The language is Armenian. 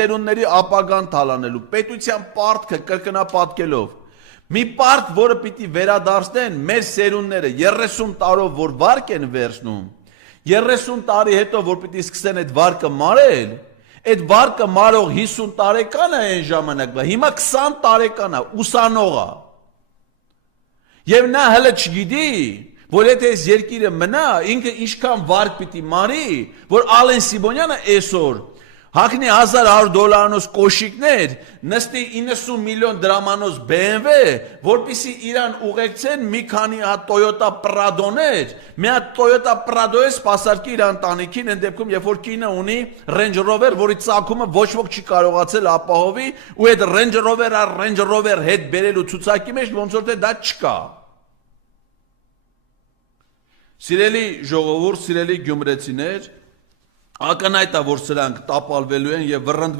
Տերունների ապագան թալանելու, պետության պարտքը կրկնապատկելով, մի պարտ, որը պիտի վերադարձնեն մեր սերունդները 30 տարով, որ վարկ են վերցնում, 30 տարի հետո, որ պիտի սկսեն այդ վարկը մարել, այդ վարկը մարող 50 տարեկան է այն ժամանակվա, հիմա 20 տարեկան է, ուսանող է, և նա հլը չգիտի, որ եթե այս երկիրը մնա, ինքը ինչքան վարկ պիտի մարի, որ Ալեն Սիմոնյանը այսօր հագնի $1100 կոշիկներ, նստի 90 միլիոն դրամանոց BMW, որպիսի իրան ուղեկցեն մի քանի հատ Toyota Prado-ներ, մի հատ Toyota Prado-ը սպասարկի իր ընտանիքին, այն դեպքում, երբ որ կինը ունի Range Rover, որի ծագումը ոչ ոք չի կարողացել ապահովի, ու այդ Range Rover-ը Range Rover հետ բերելու ցուցակի մեջ ոնց որ դա չկա։ Սիրելի ժողովուրդ, սիրելի գյումրեցիներ, ակնհայտ է, որ սրանք տապալվելու են եւ վռնդվելու